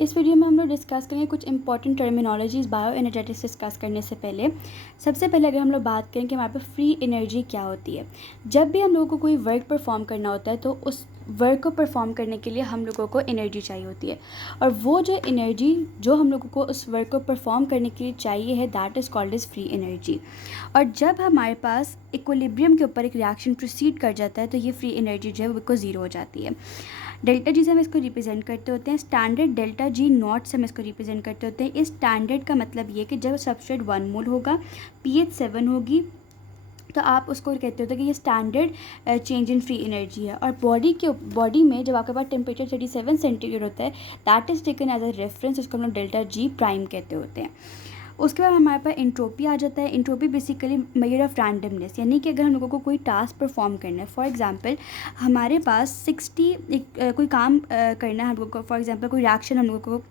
इस वीडियो में हम लोग डिस्कस करेंगे कुछ important terminologies bio energetics discuss करने से पहले। सबसे पहले अगर हम लोग बात करें कि हमारे पास फ्री एनर्जी क्या होती है। जब भी हम लोगों को कोई वर्क परफॉर्म करना होता है तो उस वर्क को परफॉर्म करने के लिए हम लोगों को एनर्जी चाहिए होती है, और वो जो एनर्जी जो हम लोगों को उस वर्क को परफॉर्म करने के लिए चाहिए है, that is called as free energy. और जब हमारे पास इक्विलिब्रियम के ऊपर एक रिएक्शन प्रोसीड कर जाता है तो ये फ्री एनर्जी जो है वो बिल्कुल ज़ीरो हो जाती है। डेल्टा जी से हम इसको रिप्रेजेंट करते होते हैं, स्टैंडर्ड डेल्टा जी नॉट से हम इसको रिप्रेजेंट करते होते हैं। इस स्टैंडर्ड का मतलब ये कि जब सबस्ट्रेट 1 मोल होगा, पीएच 7 होगी, तो आप उसको कहते होते हैं कि ये standard change in free energy है। और बॉडी में जब आपके पास टेम्परेचर 37 सेंटीग्रेड होता है, that is taken as a reference, उसको हम लोग डेल्टा जी प्राइम कहते होते हैं। उसके बाद हमारे पास इंट्रोपी आ जाता है। Entropy basically measure of randomness, यानी कि अगर हम लोगों को कोई टास्क परफॉर्म करना है, फॉर एग्जांपल हमारे पास 60 कोई काम करना है हम लोगों को, फॉर एग्जांपल कोई रिएक्शन हम लोगों को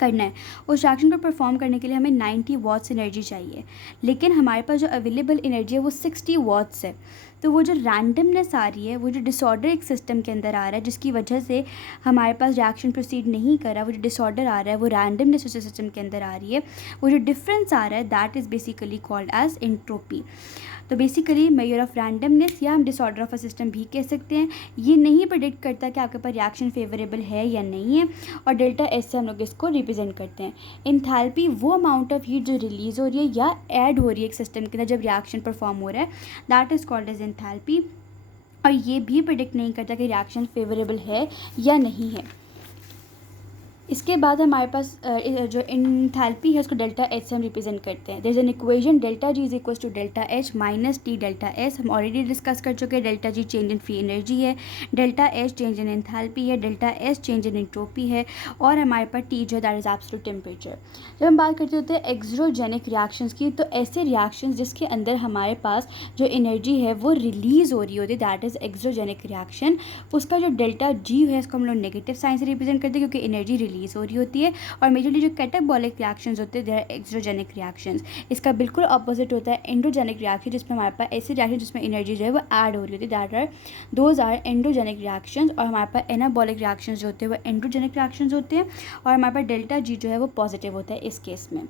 करना है, उस रिएक्शन को परफॉर्म करने के लिए हमें 90 वॉट्स एनर्जी चाहिए, लेकिन हमारे पास जो अवेलेबल एनर्जी है वो 60 वॉट्स है। तो वो जो रैंडमनेस आ रही है, वो जो डिसऑर्डर एक सिस्टम के अंदर आ रहा है जिसकी वजह से हमारे पास रिएक्शन प्रोसीड नहीं कर रहा, वो जो डिसऑर्डर आ रहा है, वो रैंडमनेस उस सिस्टम के अंदर आ रही है, वो जो डिफरेंस आ रहा है, that is basically called as entropy. तो बेसिकली मेजर ऑफ रैंडमनेस या हम डिसऑर्डर ऑफ अ सिस्टम भी कह सकते हैं। ये नहीं प्रेडिक्ट करता कि आपके पास रिएक्शन फेवरेबल है या नहीं है, और डेल्टा एस से हम लोग इसको रिप्रेजेंट करते हैं। एंथैल्पी वो अमाउंट ऑफ हीट जो रिलीज़ हो रही है या ऐड हो रही है एक सिस्टम के अंदर जब रिएक्शन परफॉर्म हो रहा है, that is called as enthalpy. और ये भी प्रेडिक्ट नहीं करता कि रिएक्शन फेवरेबल है या नहीं है। इसके बाद हमारे पास जो एंथैल्पी है उसको डेल्टा एच से हम रिप्रेजेंट करते हैं। There is an equation delta G is equal to delta H minus T delta S. हम ऑलरेडी डिस्कस कर चुके हैं। Delta G change in free energy है, delta H change in enthalpy है, delta S change in entropy है, और हमारे पास T जो है दैट इज एब्सोल्यूट टेम्परेचर। जब हम बात करते होते हैं एक्सोजेनिक रिएक्शंस की, तो ऐसे रिएक्शंस जिसके अंदर हमारे पास जो एनर्जी है वो रिलीज़ हो रही होती है, दैट इज़ एक्सोजेनिक रिएक्शन। उसका जो डेल्टा जी है इसको हम लोग नेगेटिव साइन से रिप्रेजेंट करते हैं क्योंकि एनर्जी रिलीज़ हो रही होती है। और मेजरली जो कैटाबॉलिक रिएक्शंस होते हैं, दे आर एक्सोजेनिक रिएक्शंस। इसका बिल्कुल ऑपोजिट होता है एंडोजेनिक रिएक्शन, जिसमें हमारे पास ऐसे रिएक्शन जिसमें एनर्जी जो है वो ऐड हो रही होती है, that are those are endogenic reactions. और हमारे पास एनाबॉलिक रिएक्शंस जो होते हैं वो एंडोजेनिक रिएक्शंस होते हैं, और हमारे पास डेल्टा जी जो है वो पॉजिटिव होता है इस केस में।